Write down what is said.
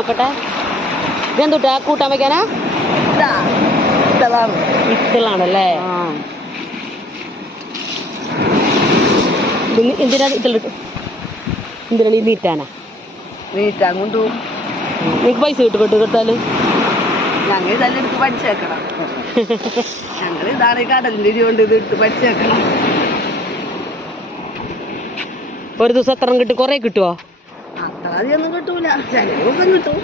നോക്കട്ടെ. ഇതെന്തുട്ടാ കൂട്ടാൻ വെക്കാനാ? ഇത്തളാണല്ലേ? എന്തിനാണ് എന്തിനാണ് ഈ നീറ്റാനാ? നീറ്റാൻ കൊണ്ടു നിങ്ങൾക്ക് പൈസ കിട്ടും പെട്ട് കൊടുത്താല്? ഞങ്ങൾ ഇതെല്ലാം എടുത്ത് പഠിച്ചേക്കണം. ഞങ്ങൾ ഇതാണ് കടലിൻ്റെ കൊണ്ട് ഇത് എടുത്ത് പഠിച്ചേക്കണം. ഒരു ദിവസം എത്ര കിട്ടും? കുറേ കിട്ടുമോ? അത്ര അധികമൊന്നും കിട്ടൂല, ചില ദിവസം കിട്ടും.